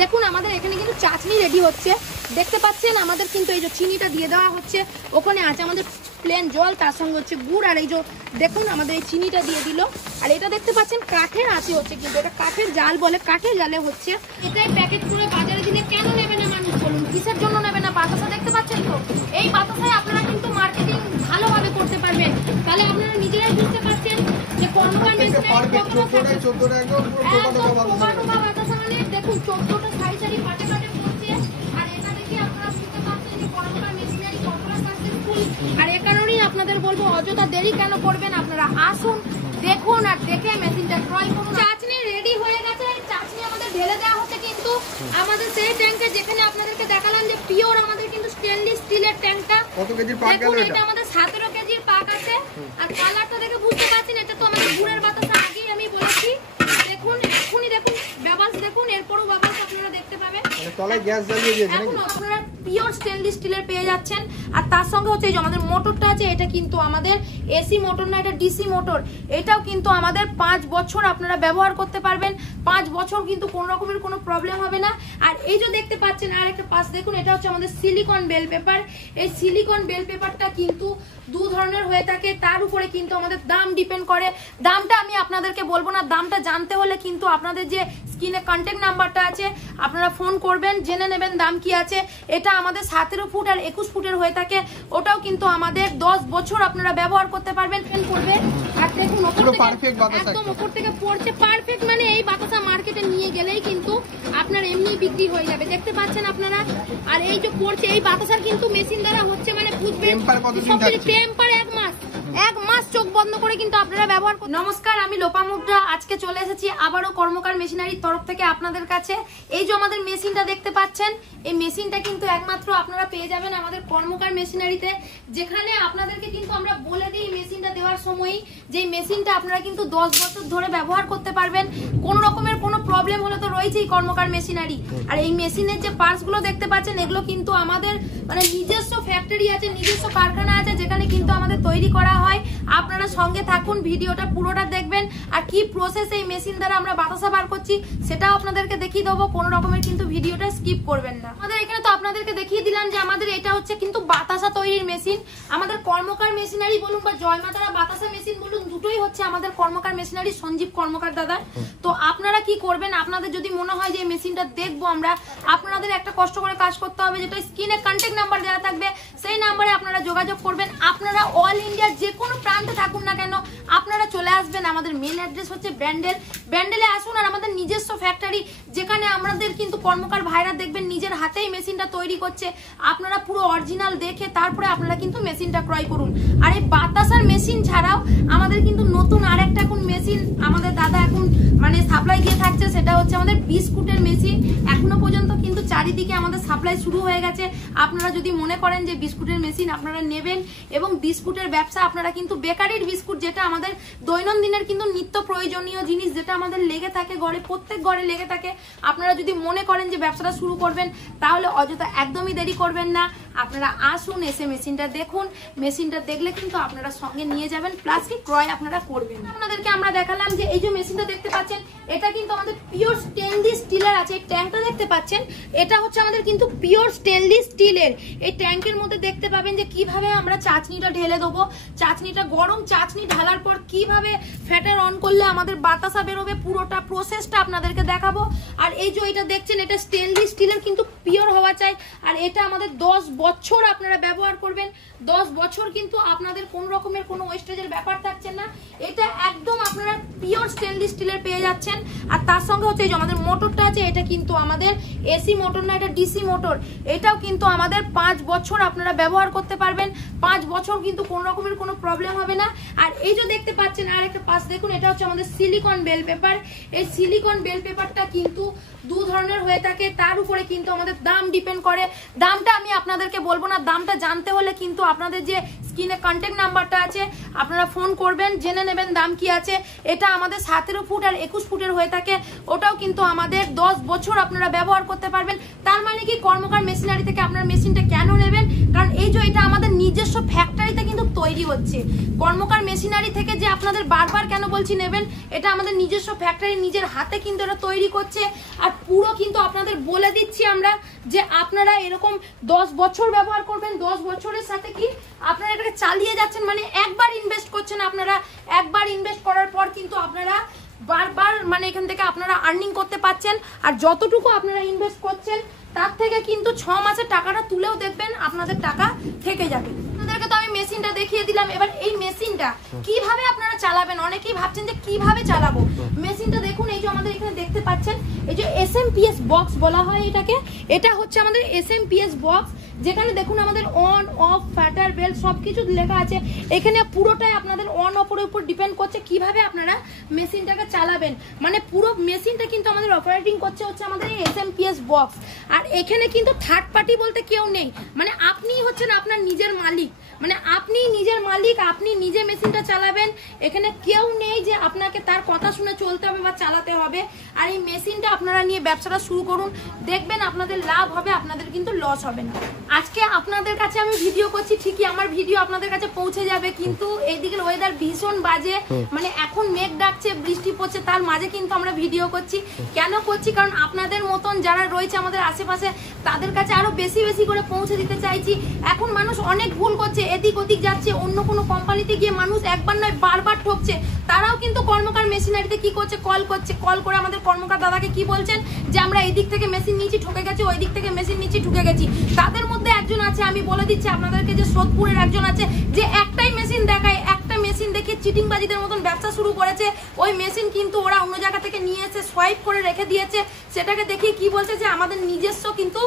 দেখুন আমাদের এখানে কিন্তু চাটনি রেডি হচ্ছে, দেখতে পাচ্ছেন আমাদের কিন্তু এই যে চিনিটা দিয়ে দেওয়া হচ্ছে, ওখানে আছে আমাদের প্লেন জল, তার সঙ্গে হচ্ছে গুড়, আর এই যে দেখুন আমাদের এই চিনিটা দিয়ে দিল। আর এটা দেখতে পাচ্ছেন কাঠের আছে হচ্ছে, কিন্তু এটা কাঠের জাল বলে, কাঠের জালে হচ্ছে। এটাই প্যাকেট করে বাজারে দিলে কেন নেবে না মানুষ বলুন, কিসের জন্য নেবে না? বাতাসা দেখতে পাচ্ছেন তো, এই বাতাসায় আপনারা কিন্তু মার্কেটিং ভালোভাবে করতে পারবেন। তাহলে আপনারা নিজেরাই বুঝতে পারছেন যে কর্মকার মেশিনারি বাতাসা মানে দেখুন 14টা সারি সারি পাটে পাটে পড়ছে। আর এটা দেখে আপনারা বুঝতে পারছেন যে কর্মকার মেশিনারি কতটা সাকসেসফুল। আর এ কারণেই আপনাদের বলবো অযথা দেরি কেন করবেন, আপনারা আসুন, দেখুন আর দেখে মেশিনটা ক্রয় করুন। চাটনি রেডি হয়ে গেছে, চাটনি আমাদের ঢেলে দেওয়া হচ্ছে কিন্তু আমাদের সেই ট্যাঙ্কে, যেখানে আপনাদেরকে দেখালাম যে পিওর আমাদের কিন্তু স্টেনলেস স্টিলের ট্যাঙ্কটা। কত কেজির পাক গেল এটা? আমাদের 17 কেজির পাক আছে। আর কালারটা দেখে বুঝতে পারছেন এটা তো আমাদের গুড়ের বাতাসা, আগেই আমি বলেছি। দেখুন এখনই দেখুন বাবাস, দেখুন এরপরও বাবাস আপনারা দেখতে পাবেন। মানে তলায় গ্যাস জ্বালিয়ে দিয়েছে নাকি? আপনারা পিওর স্টেনলেস স্টিলের পেয়ে যাচ্ছেন। আর তার সঙ্গে হচ্ছে এই যে আমাদের মোটরটা আছে, এটা কিন্তু আমাদের এসি মোটর না, এটা ডিসি মোটর। এটাও কিন্তু আমাদের 5 বছর আপনারা ব্যবহার করতে পারবেন, 5 বছর কিন্তু কোনো রকমের কোনো প্রবলেম হবে না। আর এই যে দেখতে পাচ্ছেন আর একটা পাশ দেখুন, এটা হচ্ছে আমাদের সিলিকন বেল পেপার। এই সিলিকন বেল পেপারটা কিন্তু 2 ধরনের হয়ে থাকে, তার উপরে কিন্তু আমাদের দাম ডিপেন্ড করে। দামটা আমি আপনাদেরকে বলবো না, দামটা জানতে হলে কিন্তু আপনাদের যে স্ক্রিনে কন্ট্যাক্ট নাম্বারটা আছে আপনারা ফোন করবেন, জেনে নেবেন দাম কি আছে। এটা আমাদের 17 ফুট আর 21 ফুটের হয়ে থাকে, ওটাও কিন্তু আমাদের 10 বছর আপনারা ব্যবহার করতে পারবেন। করবে আর দেখুন একদম উপর থেকে পড়ছে পারফেক্ট, মানে এই বাতাসা মার্কেটে নিয়ে গেলেই কিন্তু আপনার এমনি বিক্রি হয়ে যাবে, দেখতে পাচ্ছেন আপনারা। আর এই যে পড়ছে এই বাতাসার কিন্তু মেশিন দ্বারা হচ্ছে, মানে বুঝবেন টেম্পার 1 মাস চোখ বন্ধ করে কিন্তু আপনারা ব্যবহার করুন। নমস্কার, আমি লোপামুদ্রা। আজকে চলে এসেছি আবারও কর্মকার মেশিনারির তরফ থেকে আপনাদের কাছে। এই যে আমাদের মেশিনটা দেখতে পাচ্ছেন, এই মেশিনটা কিন্তু একমাত্র আপনারা পেয়ে যাবেন আমাদের কর্মকার মেশিনারিতে, যেখানে আপনাদেরকে কিন্তু আমরা বলে দিই মেশিনটা দেওয়ার সময়ই যে মেশিনটা আপনারা কিন্তু 10 বছর ধরে ব্যবহার করতে পারবেন। কোন রকমের কোনো প্রবলেম হলে তো রয়েছেই কর্মকার মেশিনারি। আর এই মেশিনের যে পার্টস গুলো দেখতে পাচ্ছেন, এগুলো কিন্তু আমাদের মানে নিজস্ব ফ্যাক্টরি আছে, নিজস্ব কারখানা আছে, যেখানে কিন্তু আমাদের তৈরি করা হয়। আপনারা সঙ্গে থাকুন, ভিডিওটা পুরোটা দেখবেন। আর কি প্রসেস এই মেশিন দ্বারা আমরা বাতাসা বার করছি সেটাও আপনাদেরকে দেখিয়ে দেবো, কোনো রকমের কিন্তু ভিডিওটা স্কিপ করবেন না। আমাদের এখানে তো আপনাদেরকে দেখিয়ে দিলাম যে আমাদের এটা হচ্ছে কিন্তু বাতাসা তৈরির মেশিন। আমাদের কর্মকার মেশিনারি বলুন বা জয়মাতারা বাতাসা মেশিন বলুন, দুটোই হচ্ছে আমাদের কর্মকার মেশিনারি, সঞ্জীব কর্মকার দাদা। তো আপনারা কি করবেন, আপনাদের যদি মনে হয় যে এই মেশিনটা দেখবো আমরা, আপনাদের একটা কষ্ট করে কাজ করতে হবে, যেটা স্ক্রিনে কন্ট্যাক্ট নাম্বার দেওয়া থাকবে, সেই নাম্বারে আপনারা যোগাযোগ করবেন। আপনারা অল ইন্ডিয়ার যে কোনো প্রান্তে থাকুন না কেন আপনারা চলে আসবেন। আমাদের মেন অ্যাড্রেস হচ্ছে ব্যান্ডেলে আসুন। আর আমাদের নিজস্ব ফ্যাক্টরি, যেখানে আমাদের কিন্তু কর্মকার ভাইরা দেখবেন নিজের হাতেই মেশিনটা তৈরি করছে। আপনারা পুরো অরিজিনাল দেখে তারপরে আপনারা কিন্তু মেশিনটা ক্রয় করুন। আর এই বাতাসার মেশিন ছাড়াও আমাদের কিন্তু নতুন আরেকটা এখন মেশিন আমাদের দাদা এখন মানে সাপ্লাই দিয়ে থাকছে, সেটা হচ্ছে আমাদের বিস্কুটের মেশিন। এখনো পর্যন্ত কিন্তু চারিদিকে আমাদের সাপ্লাই শুরু হয়ে গেছে। আপনারা যদি মনে করেন যে বিস্কুটের মেশিন আপনারা নেবেন এবং বিস্কুটের ব্যবসা, আপনারা কিন্তু বেকারির বিস্কুট, যেটা আমাদের দৈনন্দিনের কিন্তু নিত্য প্রয়োজনীয় জিনিস, যেটা আমাদের লেগে থাকে ঘরে, প্রত্যেক ঘরে লেগে থাকে, আপনারা যদি মনে করেন যে ব্যবসাটা শুরু করবেন, তাহলে অযথা একদমই দেরি করবেন না, আপনারা আসুন, এসে মেশিনটা দেখুন। মেশিনটা দেখলে কিন্তু আপনারা সঙ্গে নিয়ে যাবেন, প্লাস কি ক্রয় আপনারা করবেন। আপনাদেরকে আমরা দেখালাম যে এই যে মেশিনটা দেখতে পাচ্ছেন, এটা কিন্তু আমাদের পিওর স্টেনলেস স্টিলের আছে। এই ট্যাঙ্কটা দেখতে পাচ্ছেন, এটা হচ্ছে আমাদের কিন্তু পিওর স্টেনলেস স্টিলের। এই ট্যাঙ্কের মধ্যে দেখতে পাবেন যে কিভাবে আমরা চাটনিটা ঢেলে দেবো, চাটনিটা গরম চাটনি ঢালার পর কিভাবে ফ্যাটার অন করলে আমাদের বাতাসা বেরোবে, পুরোটা প্রসেসটা আপনাদেরকে দেখাবো। আর এই যে এটা দেখছেন, এটা স্টেনলেস স্টিলের কিন্তু পিওর হওয়া চাই। আর এটা আমাদের 10 বছর আপনারা ব্যবহার করবেন, 10 বছর কিন্তু আপনাদের কোন রকমের কোনো ওয়েস্টেজের ব্যাপার থাকছে না। এটা একদম আপনারা পিওর স্টেনলেস স্টিলের পেয়ে যাচ্ছেন। আর তার সঙ্গে হচ্ছে এই যে আমাদের মোটরটা আছে, এটা কিন্তু আমাদের এসি মোটর না, এটা ডিসি মোটর। এটাও কিন্তু আমাদের 5 বছর আপনারা ব্যবহার করতে পারবেন, 5 বছর কিন্তু কোন রকমের কোনো প্রবলেম হবে না। আর এই যে দেখতে পাচ্ছেন আর একটা পাশ দেখুন, এটা হচ্ছে আমাদের সিলিকন বেল পেপার। এই সিলিকন বেল পেপারটা কিন্তু 2 ধরনের হয়ে থাকে, তার উপরে কিন্তু আমাদের দাম ডিপেন্ড করে। দামটা আমি আপনাদেরকে বলবো না, দামটা জানতে হলে কিন্তু আপনাদের যে স্ক্রিনে কন্ট্যাক্ট নাম্বারটা আছে আপনারা ফোন করবেন, জেনে নেবেন দাম কি আছে। এটা আমাদের 17 ফুট আর 21 ফুটের হয়ে থাকে, ওটাও কিন্তু আমাদের 10 বছর আপনারা ব্যবহার করতে পারবেন। তার মানে কি কর্মকার মেশিনারি থেকে আপনারা মেশিনটা কেন নেবেন, কারণ এই যে এটা আমাদের নিজস্ব ফ্যাক্টরিতে কিন্তু তৈরি হচ্ছে। কর্মকার মেশিনারি থেকে যে আপনাদের বারবার কেন বলছি নেবেন, এটা আমাদের নিজস্ব ফ্যাক্টরি, নিজের হাতে কিন্তু এটা তৈরি করছে। আর পুরো কিন্তু আপনাদের বলে দিচ্ছি আমরা যে আপনারা এরকম 10 বছর ব্যবহার করবেন, 10 বছরের সাথে কি আপনারা এটাকে চালিয়ে যাচ্ছেন, মানে একবার ইনভেস্ট করছেন আপনারা, একবার ইনভেস্ট করার পর কিন্তু আপনারা বারবার মানে এখান থেকে আপনারা আর্নিং করতে পারছেন। আর যতটুকু আপনারা ইনভেস্ট করছেন তার থেকে কিন্তু 6 মাসের টাকাটা তুলেও দেখবেন আপনাদের টাকা থেকে যাবে। আপনাদেরকে তো আমি মেশিনটা দেখিয়ে দিলাম, এবার এই মেশিনটা কিভাবে আপনারা চালাবেন, অনেকেই ভাবছেন যে কিভাবে চালাবো। মেশিনটা দেখুন, এই যে আমাদের এখানে দেখতে পাচ্ছেন এই যে SMPS বক্স বলা হয় এটাকে, এটা হচ্ছে আমাদের SMPS বক্স, যেখানে দেখুন আমাদের অন অফ ফ্যাটার বেল্ট সবকিছু লেখা আছে। এখানে পুরোটাই আপনাদের অন অফের উপর ডিপেন্ড করছে কিভাবে আপনারা মেশিনটাকে চালাবেন। মানে পুরো মেশিনটা কিন্তু আমাদের অপারেটিং করছে হচ্ছে আমাদের এই SMPS বক্স। আর এখানে কিন্তু থার্ড পার্টি বলতে কেউ নেই, মানে আপনিই হচ্ছেন আপনার নিজের মালিক, মানে আপনি নিজের মালিক, আপনি নিজে মেশিনটা চালাবেন। এখানে কেউ নেই যে আপনাকে তার কথা শুনে চলতে হবে বা চালাতে হবে। আর এই মেশিনটা আপনারা নিয়ে ব্যবসাটা শুরু করুন, দেখবেন আপনাদের লাভ হবে, আপনাদের কিন্তু লস হবে না। আজকে আপনাদের কাছে আমি ভিডিও করছি, ঠিকই আমার ভিডিও আপনাদের কাছে পৌঁছে যাবে, কিন্তু এইদিকে ওয়েদার ভীষণ বাজে, মানে এখন মেঘ ডাকছে, বৃষ্টি পড়ছে, তার মাঝে কিন্তু আমরা ভিডিও করছি। কেন করছি? কারণ আপনাদের মতন যারা রয়েছে আমাদের আশেপাশে তাদের কাছে আরো বেশি বেশি করে পৌঁছে দিতে চাইছি। এখন মানুষ অনেক ভুল করছে, এদিক ওদিক যাচ্ছে, অন্য কোনো কোম্পানিতে গিয়ে মানুষ একবার নয় বারবার ঠকছে। তারাও কিন্তু কর্মকার মেশিনারিতে কি করছে, কল করে আমাদের কর্মকার দাদাকে কি বলছেন যে আমরা এই দিক থেকে মেশিন নিয়েছি ঠকে গেছি, ওই দিক থেকে মেশিন নিয়েছি ঠকে গেছি। তাদের মধ্যে একজন আছে, আমি বলে দিচ্ছি আপনাদেরকে, যে সোদপুরের একজন আছে যে একটাই মেশিন দেখায়, একটা মেশিন দেখে চিটিংবাজিদের মতন ব্যবসা শুরু করেছে। ওই মেশিন কিন্তু ওরা অন্য জায়গা থেকে নিয়ে এসে সোয়াইপ করে রেখে দিয়েছে। সেটাকে দেখে কি বলছে যে আমাদের নিজস্ব, কিন্তু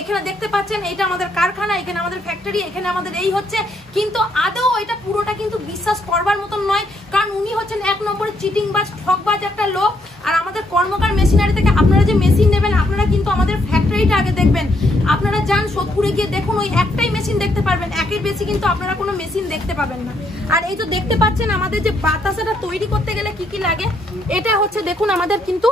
এখানে দেখতে পাচ্ছেন এটা আমাদের কারখানা, এখানে আমাদের ফ্যাক্টরি, এখানে আমাদের এই হচ্ছে, কিন্তু আদৌ এটা পুরোটা কিন্তু বিশ্বাস করবার মতন নয়। কারণ উনি হচ্ছেন 1 নম্বরের চিটিংবাজ, ঠকবাজ একটা লোক। আর আমাদের কর্মকার মেশিনারি থেকে আপনারা যে মেশিন নেবেন, আপনারা কিন্তু আমাদের ফ্যাক্টরিটা আগে দেখবেন। আপনারা যান সোদপুরে গিয়ে দেখুন, ওই একটাই মেশিন দেখতে পারবেন, একের বেশি কিন্তু আপনারা কোনো মেশিন দেখতে পাবেন না। আর এই তো দেখতে পাচ্ছেন আমাদের যে বাতাসাটা তৈরি করতে গেলে কি কি লাগে, এটা হচ্ছে দেখুন আমাদের কিন্তু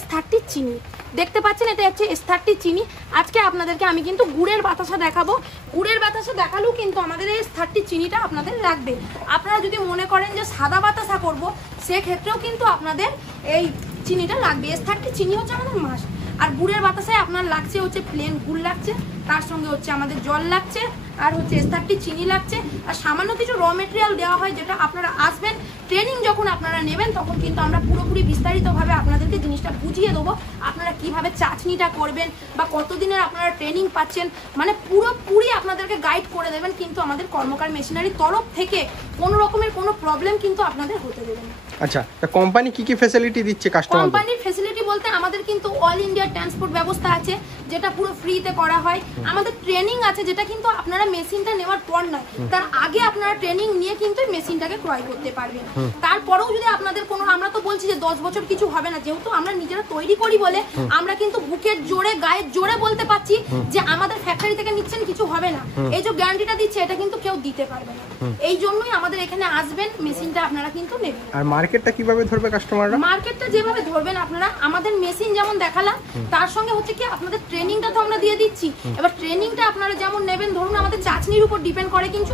S30 চিনি, দেখতে পাচ্ছেন এটা হচ্ছে S30 চিনি। আজকে আপনাদেরকে আমি কিন্তু গুড়ের বাতাসা দেখাবো, গুড়ের বাতাসা দেখালেও কিন্তু আমাদের এই S30 চিনিটা আপনাদের লাগবে। আপনারা যদি মনে করেন যে সাদা বাতাসা করব, সেক্ষেত্রেও কিন্তু আপনাদের এই চিনিটা লাগবে। S30 চিনি হচ্ছে আমাদের মাস্ট। আর গুড়ের বাতাসায় আপনার লাগছে হচ্ছে প্লেন গুড় লাগছে, তার সঙ্গে হচ্ছে আমাদের জল লাগছে, আর হচ্ছে S30 চিনি লাগছে, আর সামান্য কিছু র মেটেরিয়াল দেওয়া হয়, যেটা আপনারা আসবেন ট্রেনিং যখন আপনারা নেবেন তখন কিন্তু আমরা পুরোপুরি বিস্তারিতভাবে আপনাদেরকে জিনিসটা বুঝিয়ে দেবো। আপনারা কিভাবে চাটনিটা করবেন বা কতদিনের আপনারা ট্রেনিং পাচ্ছেন, মানে পুরোপুরি আপনাদেরকে গাইড করে দেবেন। কিন্তু আমাদের কর্মকার মেশিনারির তরফ থেকে কোনো রকমের কোনো প্রবলেম কিন্তু আপনাদের হতে দেবে না। আচ্ছা, তা কোম্পানি কি কি ফ্যাসিলিটি দিচ্ছে কাস্টমারদের? কোম্পানির ফ্যাসিলিটি বলতে আমাদের কিন্তু অল ইন্ডিয়া ট্রান্সপোর্ট ব্যবস্থা আছে, যেটা পুরো ফ্রিতে করা হয়। আমাদের ট্রেনিং আছে, যেটা কিন্তু আপনারা মেশিনটা নেওয়ার পর নয়, তার আগে আপনারা ট্রেনিং নিয়ে কিন্তু মেশিনটাকে ক্রয় করতে পারবেন। তারপরেও যদি আপনাদের কোনো, আমরা তো বলছি যে 10 বছর কিছু হবে না, যেহেতু আমরা নিজেরা তৈরি করি বলে আমরা কিন্তু বুকের জোরে, গায়ের জোরে বলতে পারছি যে আমাদের ফ্যাক্টরি থেকে নিচ্ছেন কিছু হবে না। এই যে গ্যারান্টিটা দিচ্ছে, এটা কিন্তু কেউ দিতে পারবে না। এই জন্যই আমাদের এখানে আসবেন, মেশিনটা আপনারা কিন্তু নেবেন। আর মার্কেটটা কিভাবে ধরবে কাস্টমাররা? মার্কেটটা যেভাবে ধরবেন আপনারা, আমাদের মেশিন যেমন দেখালাম, তার সঙ্গে হচ্ছে কি আপনাদের ট্রেনিংটা তো আমরা দিয়ে দিচ্ছি। এবার ট্রেনিংটা আপনারা যেমন নেবেন, ধরুন আমাদের চাচনির উপর ডিপেন্ড করে কিন্তু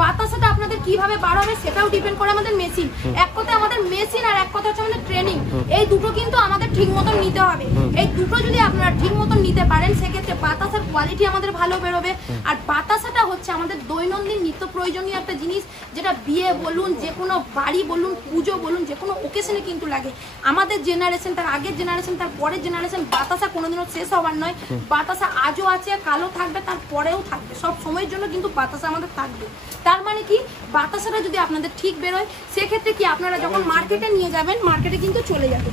বাতাসাটা আপনাদের কিভাবে বার হবে সেটাও ডিপেন্ড করে আমাদের মেশিন। এক কথা আমাদের মেশিন আর এক কথা হচ্ছে আমাদের ট্রেনিং, এই দুটো কিন্তু আমাদের ঠিক মতন নিতে হবে। এই দুটো যদি আপনারা ঠিক মতন নিতে পারেন, সেক্ষেত্রে বাতাসার কোয়ালিটি আমাদের ভালো বেরোবে। আর বাতাসাটা হচ্ছে আমাদের দৈনন্দিন নিত্য প্রয়োজনীয় একটা জিনিস, যেটা বিয়ে বলুন, যে কোনো বাড়ি বলুন, পুজো বলুন, যে কোনো ওকেশনে কিন্তু লাগে। আমাদের জেনারেশন, তার আগের জেনারেশন, তার পরের জেনারেশন, বাতাসা কোনোদিনও শেষ হওয়ার নয়। বাতাসা আজও আছে, কালও থাকবে, তার পরেও থাকবে, সব সময়ের জন্য কিন্তু বাতাসা আমাদের থাকবে। তার মানে কি, বাতাসাটা যদি আপনাদের ঠিক বেরোয়, সেক্ষেত্রে কি আপনারা যখন মার্কেটে নিয়ে যাবেন, মার্কেটে কিন্তু চলে যাবে।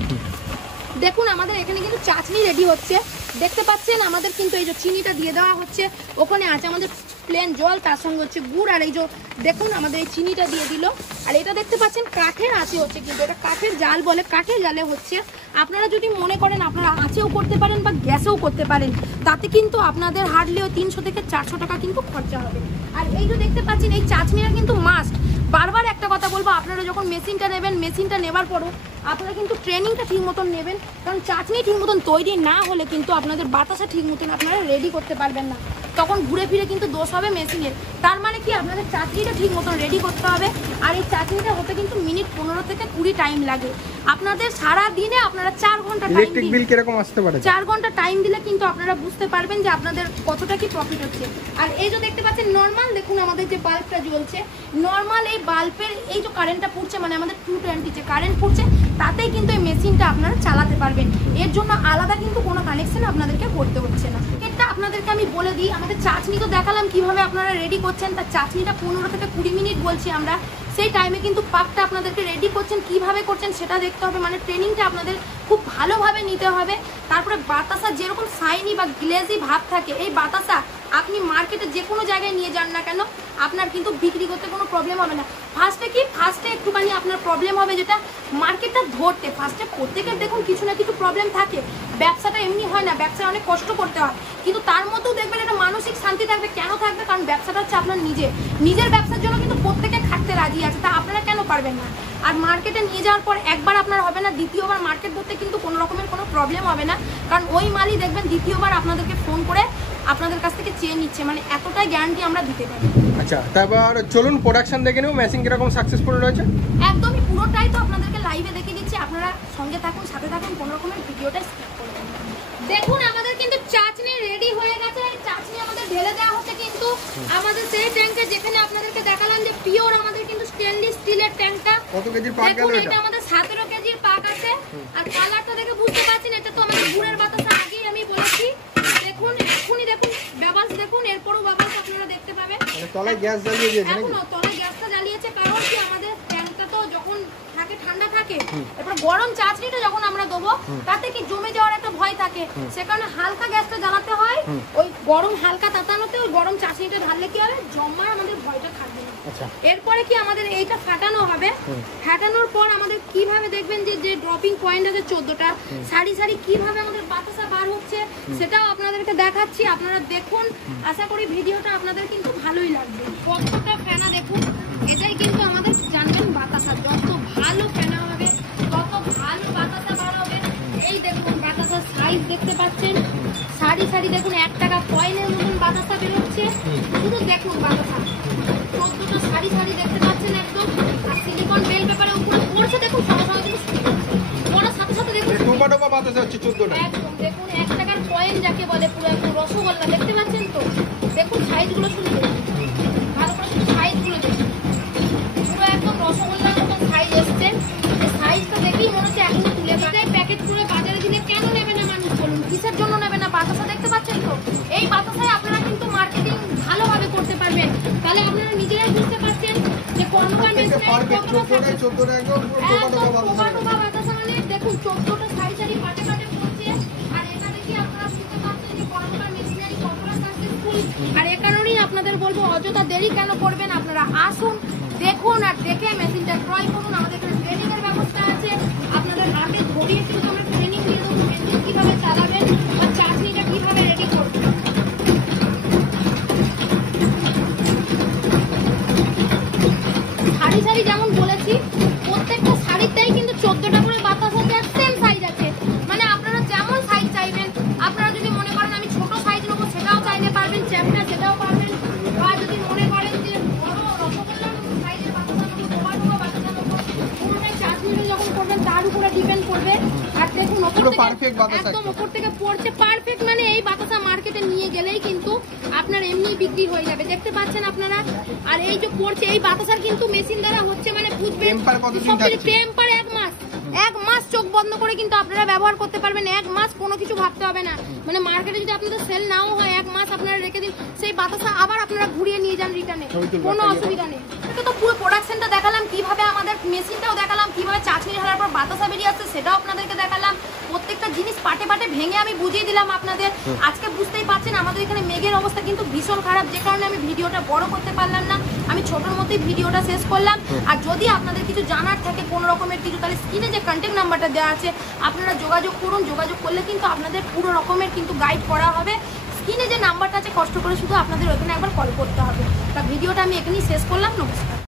দেখুন আমাদের এখানে কিন্তু চাটনি রেডি হচ্ছে, দেখতে পাচ্ছেন আমাদের কিন্তু এই যে চিনিটা দিয়ে দেওয়া হচ্ছে, ওখানে আছে আমাদের প্লেন জল, তার সঙ্গে হচ্ছে গুড়, আর এই যে দেখুন আমাদের এই চিনিটা দিয়ে দিল। আর এটা দেখতে পাচ্ছেন কাঠের আঁচে হচ্ছে, কিন্তু এটা কাঠের জাল বলে, কাঠের জালে হচ্ছে। আপনারা যদি মনে করেন আপনারা আঁচেও করতে পারেন বা গ্যাসেও করতে পারেন, তাতে কিন্তু আপনাদের হার্ডলি 300 থেকে 400 টাকা কিন্তু খরচা হবে। আর এই যে দেখতে পাচ্ছেন এই চাটনিটা কিন্তু মাস্ট। বারবার একটা কথা বলবো, আপনারা যখন মেশিনটা নেবেন, মেশিনটা নেবার পরও আপনারা কিন্তু ট্রেনিংটা ঠিক মতন নেবেন, কারণ চাটনি ঠিক মতন তৈরি না হলে কিন্তু আপনাদের বাতাসা ঠিক মতন আপনারা রেডি করতে পারবেন না, তখন ঘুরে ফিরে কিন্তু দোষ হবে মেশিনের। তার মানে কি আপনাদের চাটনিটা ঠিক মতন রেডি করতে হবে। আর এই চাটনিটা হতে কিন্তু মিনিট 15 থেকে 20 টাইম লাগে। আপনাদের সারা দিনে আপনারা 4 ঘন্টা টাইম ইলেকট্রিক বিল কিরকম আসতে পারে? 4 ঘন্টা টাইম দিলে কিন্তু আপনারা বুঝতে পারবেন যে আপনাদের কতটা কি প্রফিট হচ্ছে। আর এই যে দেখতে পাচ্ছেন নর্মাল, দেখুন আমাদের যে বাল্বটা জ্বলছে, নর্মাল এই বাল্বের এই যে কারেন্টটা পড়ছে, মানে আমাদের 220 যে কারেন্ট পড়ছে, তাতেই কিন্তু এই মেশিনটা আপনারা চালাতে পারবেন। এর জন্য আলাদা কিন্তু কোনো কানেকশন আপনাদেরকে করতে হচ্ছে না। এটা আপনাদেরকে আমি বলে দিই, আমাদের চাটনি তো দেখালাম কিভাবে আপনারা রেডি করছেন, তার চাটনিটা 15 থেকে 20 মিনিট বলছি আমরা, সেই টাইমে কিন্তু পাকটা আপনাদেরকে রেডি করছেন, কিভাবে করছেন সেটা দেখতে হবে। মানে ট্রেনিংটা আপনাদের খুব ভালোভাবে নিতে হবে। তারপরে বাতাসা যেরকম শাইনি বা গ্লেজি ভাব থাকে, এই বাতাসা আপনি মার্কেটে যে কোনো জায়গায় নিয়ে যান না কেন, আপনার কিন্তু বিক্রি করতে কোনো প্রবলেম হবে না। ফার্স্টে একটুখানি আপনার প্রবলেম হবে, যেটা মার্কেটটা ধরতে ফার্স্টে প্রত্যেকের দেখুন কিছু না কিছু প্রবলেম থাকে। ব্যবসাটা এমনি হয় না, ব্যবসায় অনেক কষ্ট করতে হয়, কিন্তু তার মধ্যেও দেখবেন একটা মানসিক শান্তি থাকবে। কেন থাকবে? কারণ ব্যবসাটা হচ্ছে আপনার নিজের ব্যবসার জন্য কিন্তু প্রত্যেকে খাটতে রাজি আছে, তা আপনারা কেন পারবেন না? আর মার্কেটে নিয়ে যাওয়ার পর একবার আপনার হবে না, দ্বিতীয়বার মার্কেট ধরতে কিন্তু কোনো রকমের কোনো প্রবলেম হবে না, কারণ ওই মালই দেখবেন দ্বিতীয়বার আপনাদেরকে ফোন করে আপনাদের কাছ থেকে চেয়ে নিচ্ছে। মানে এতটাই গ্যারান্টি আমরা দিতে পারি। আচ্ছা, তারপর চলুন প্রোডাকশন দেখে নেব মেশিন কিরকম সাকসেসফুল রয়েছে। একদমই পুরোটাই তো আপনাদেরকে লাইভে দেখিয়ে দিচ্ছি, আপনারা সঙ্গে থাকুন, সাথে থাকুন, কোনো রকমের ভিডিওটা স্কিপ করবেন না। দেখুন আমাদের কিন্তু চাটনি রেডি হয়ে গেছে। এই চাটনি আমাদের ঢেলে দেওয়া হচ্ছে কিন্তু আমাদের সেই ট্যাঙ্কে, যেখানে আপনাদেরকে দেখালাম যে পিওর আমাদের কিন্তু স্টেনলেস স্টিলের ট্যাঙ্কটা। কত কেজির পাক গেল দেখুন এটা? এটা আমাদের 17 কেজির পাক আছে। আর কালারটা দেখে বুঝতে পারছেন এটা তো আমাদের গুড়ের বাতাসা, আগেই আমি বলেছি। দেখুন এখনই দেখুন বাবাস, দেখুন এরপরও বাবাস আপনারা দেখতে পাবেন। মানে তলায় গ্যাস জ্বালিয়ে দিয়েছে নাকি? এখনো তলায় গ্যাসটা জ্বালিয়েছে, কারণ কি আমাদের ট্যাঙ্কটা তো যখন থাকে ঠান্ডা থাকে, এরপর গরম চাটনিটা যখন আমরা দেবো তাতে কি জমে যাওয়ার একটা ভয় থাকে, সে কারণে হালকা গ্যাসটা জ্বালাতে হয়। ওই গরম হালকা তাতানোতে ওই গরম চাটনিটা ঢাললে কি হবে, জমার আমাদের ভয়টা থাকবে না। আচ্ছা, এরপরে কি আমাদের এইটা ফাটানো হবে। ফাটানোর পর আমাদের কিভাবে দেখবেন যে ড্রপিং পয়েন্ট আছে 14টা, সারি সারি কিভাবে আমাদের বাতাসা বার হচ্ছে সেটাও আপনাদেরকে দেখাচ্ছি। আপনারা দেখুন, আশা করি ভিডিওটা আপনাদের কিন্তু ভালোই লাগবে। কতটা ফেনা দেখুন, এটাই কিন্তু আমাদের জানবেন বাতাসা, যত ভালো ফেনা হবে তত ভালো বাতাসা বার হবে। এই দেখুন বাতাসার সাইজ দেখতে পাচ্ছেন, সারি সারি দেখুন 1 টাকা কয়েনের মতন বাতাসা বেরোচ্ছে। শুধু দেখুন বাতাসা 14টা সারি সারি দেখতে পাচ্ছেন একদম। আর সিলিকন বেল পেপারে উপরে পড়ছে দেখুন, সঙ্গে সঙ্গে কিন্তু পড়ার সাথে সাথে দেখুন টোপা টোপা বাতাসা হচ্ছে 14টা। একদম দেখুন 1 টাকার কয়েন যাকে বলে, পুরো একদম রসগোল্লা দেখতে পাচ্ছেন তো। দেখুন সাইজগুলো শুধু ভালো করে, শুধু সাইজগুলো দেখুন, পুরো একদম রসগোল্লার মতো সাইজ এসছে। এই সাইজটা দেখেই মনে হচ্ছে এখন তুলে বাজারে প্যাকেট করে বাজারে দিলে কেন নেবে না মানুষ বলুন? কিসের জন্য নেবে না? বাতাসা দেখতে পাচ্ছেন তো, এই বাতাসায় আপনারা কিন্তু মার্কেটিং ভালোভাবে করতে পারবেন। তাহলে আপনারা নিজেরাই বুঝতে পারছেন যে কর্মকার মেশিনের কতটা বাতাসা। মানে দেখুন 14টা সারি সারি পাটে পাটে পড়ছে। আর এটা দেখে আপনারা বুঝতে পারছেন যে কর্মকার মেশিনারি কতটা সাকসেসফুল। আর এ কারণেই আপনাদের বলবো অযথা দেরি কেন করবেন, আপনারা আসুন, দেখুন, আর দেখে মেশিনটা ক্রয় করুন। আমাদের এখানে ট্রেনিং এর ব্যবস্থা আছে, আপনাদের হাতে ধরিয়ে কিন্তু আমরা ট্রেনিং দিয়ে দেবো, মেশিন কিভাবে চালাবেন আর চাটনিটা কিভাবে রেডি করবেন। সারি সারি যেমন বলেছি, প্রত্যেকটা শাড়িটাই কিন্তু 14টা করে বাতাস আছে, আর সেম সাইজ আছে। মানে আপনারা যেমন সাইজ চাইবেন, আপনারা যদি মনে করেন আমি ছোট সাইজ নেবো সেটাও চাইতে পারবেন, চ্যাপটা সেটাও পারবেন। বা যদি মনে করেন যে বড় রসগোল্লার সাইজের বাতাসা নেবো, টোপা টোপা বাতাসা নেবো, পুরোটাই চাটনিটা যখন করবেন তার উপরে ডিপেন্ড করবে। আর দেখুন ওপর থেকে একদম ওপর থেকে পড়ছে পারফেক্ট, মানে এই বাতাসা মার্কেটে নিয়ে গেলেই কিন্তু আপনার এমনি বিক্রি হয়ে যাবে, দেখতে পাচ্ছেন আপনারা। আর এই যে পড়ছে এই বাতাসার কিন্তু মেশিন দ্বারা হচ্ছে, মানে বুঝবেন টেম্পার 1 মাস চোখ বন্ধ করে কিন্তু আপনারা ব্যবহার করতে পারবেন। 1 মাস কোনো কিছু ভাবতে হবে না। মানে মার্কেটে যদি আপনাদের সেল নাও হয়, 1 মাস আপনারা রেখে দিন, সেই বাতাসা আবার আপনারা ঘুরিয়ে নিয়ে যান রিটার্নে, কোনো অসুবিধা নেই। তো পুরো প্রোডাকশনটা দেখালাম, কিভাবে আমাদের মেশিনটাও দেখালাম, কিভাবে চাটনি ঢালার পর বাতাসা বেরিয়ে আসছে সেটাও আপনাদেরকে দেখালাম। প্রত্যেকটা জিনিস পাটে পাটে ভেঙে আমি বুঝিয়ে দিলাম আপনাদের। আজকে বুঝতেই পারছেন আমাদের এখানে মেঘের অবস্থা কিন্তু ভীষণ খারাপ, যে কারণে আমি ভিডিওটা বড় করতে পারলাম না। আমি ছোটোর মধ্যেই ভিডিওটা শেষ করলাম। আর যদি আপনাদের কিছু জানার থাকে কোনো রকমের কিছু, তাহলে স্ক্রিনে যে কন্ট্যাক্ট নাম্বারটা দেওয়া আছে আপনারা যোগাযোগ করুন। যোগাযোগ করলে কিন্তু আপনাদের পুরো রকমের কিন্তু গাইড করা হবে। স্ক্রিনে যে নাম্বারটা আছে কষ্ট করে শুধু আপনাদের ওখানে একবার কল করতে হবে। তা ভিডিওটা আমি এখানেই শেষ করলাম। নমস্কার।